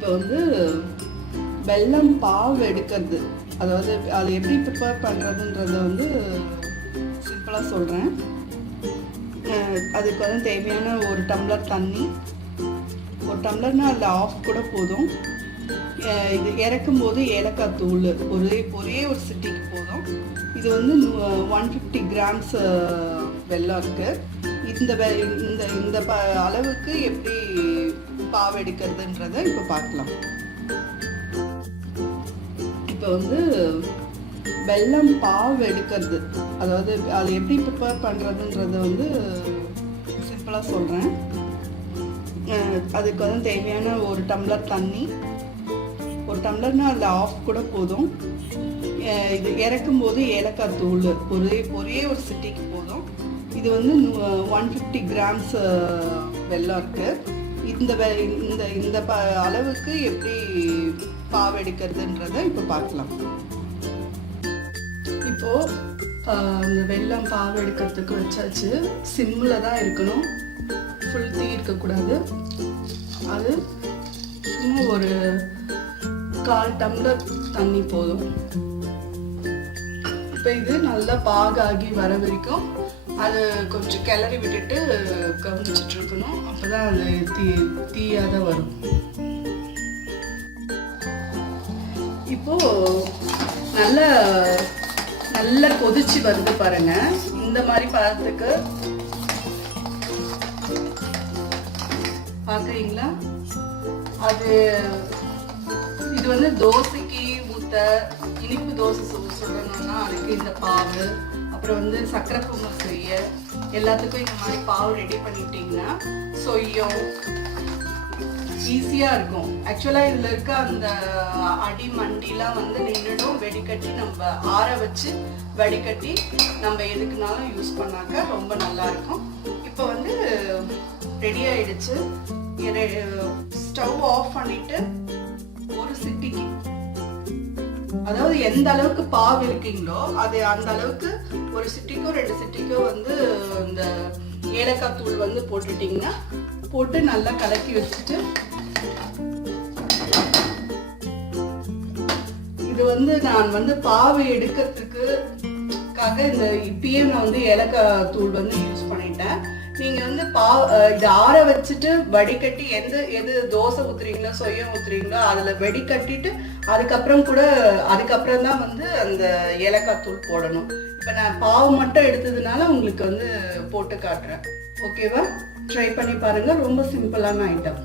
இப்போ வந்து வெல்லம் பாவு எடுக்கிறது, அதாவது அது எப்படி ப்ரிப்பேர் பண்ணுறதுன்றத வந்து சிம்பிளாக சொல்கிறேன். அதுக்கு வந்து தேவையான ஒரு டம்ளர் தண்ணி, ஒரு டம்ளர்னால் அதில் ஆஃப் கூட போதும். இது இறக்கும் போது ஏலக்காய் தூள் ஒரே ஒரு சிட்டிக்கு போதும். இது வந்து 150 கிராம்ஸ் வெல்லம் இருக்குது. இந்த அளவுக்கு எப்படி பாவு எடுக்கிறதுன்றத இப்போ பார்க்கலாம். இப்போ வந்து வெல்லம் பாவு எடுக்கிறது, அதாவது அது எப்படி ப்ரிப்பேர் பண்ணுறதுன்றத வந்து சிம்பிளாக சொல்கிறேன். அதுக்கு வந்து தேவையான ஒரு டம்ளர் தண்ணி, ஒரு டம்ளர்னால் அதில் ஆஃப் கூட போதும். இது இறக்கும் போது ஏலக்காய் தூள் ஒரே ஒரு சிட்டிக்கு போதும். இது வந்து 150 கிராம்ஸ் வெல்லம் இருக்குது. இந்த அளவுக்கு எப்படி பாவு எடுக்கிறதுன்றத இப்போ பார்க்கலாம். இப்போது இந்த வெல்லம் பாவு எடுக்கிறதுக்கு வச்சாச்சு. சிம்மில் தான் இருக்கணும், ஃபுல் தீ இருக்கக்கூடாது. அது சும்மா ஒரு 1/4 டம்ளர் தண்ணி போதும். இப்போ இது நல்லா பாகாகி வர வரைக்கும் அது கொஞ்சம் கிளறி விட்டுட்டு கவனிச்சுட்டு இருக்கணும். அப்போதான் அது தீயாத வரும். இப்போ நல்லா கொதிச்சு வருது பாருங்க. இந்த மாதிரி பதத்துக்கு பாக்குறீங்களா? இது வந்து தோசைக்கு ஊத்த, இனிப்பு தோசை சுடணும்னா அதுக்கு இந்த பாவு, அப்புறம் வந்து சக்கரை பொங்கல் செய்ய எல்லாத்துக்கும் இந்த மாதிரி பாவு ரெடி பண்ணிட்டீங்கன்னா சொய்யும் ஈஸியாக இருக்கும். ஆக்சுவலாக இதில் இருக்க அந்த அடி மண்டிலாம் வந்து நின்றுடும். வெடிக்கட்டி நம்ம ஆற வச்சு வடிகட்டி நம்ம எதுக்குனாலும் யூஸ் பண்ணாக்க ரொம்ப நல்லா இருக்கும். இப்போ வந்து ரெடி ஆயிடுச்சு. ஸ்டவ் ஆஃப் பண்ணிட்டு ஒரு சிட்டிக்கு, அதாவது எந்த அளவுக்கு பாவு இருக்கீங்களோ அது அந்த அளவுக்கு ஒரு சிட்டிக்கோ 2 சிட்டிக்கோ வந்து இந்த ஏலக்காய் தூள் வந்து போட்டுட்டீங்கன்னா போட்டு நல்லா கலக்கி வச்சுட்டு, இது வந்து நான் வந்து பாவு எடுக்கிறதுக்காக இந்த இப்பயே நான் வந்து ஏலக்காய் தூள் வந்து யூஸ் பண்ணிட்டேன். நீங்க வந்து இது ஆற வச்சுட்டு வடிகட்டி எது தோசை ஊத்துறீங்களோ சொய்யம் ஊத்துறீங்களோ அதுல வடிகட்டிட்டு அதுக்கப்புறம் தான் வந்து அந்த ஏலக்காய் தூள் போடணும். இப்ப நான் பாவு மட்டும் எடுத்ததுனால உங்களுக்கு வந்து போட்டு காட்டுறேன். ஓகேவா? ட்ரை பண்ணி பாருங்க. ரொம்ப சிம்பிளான ஐட்டம்.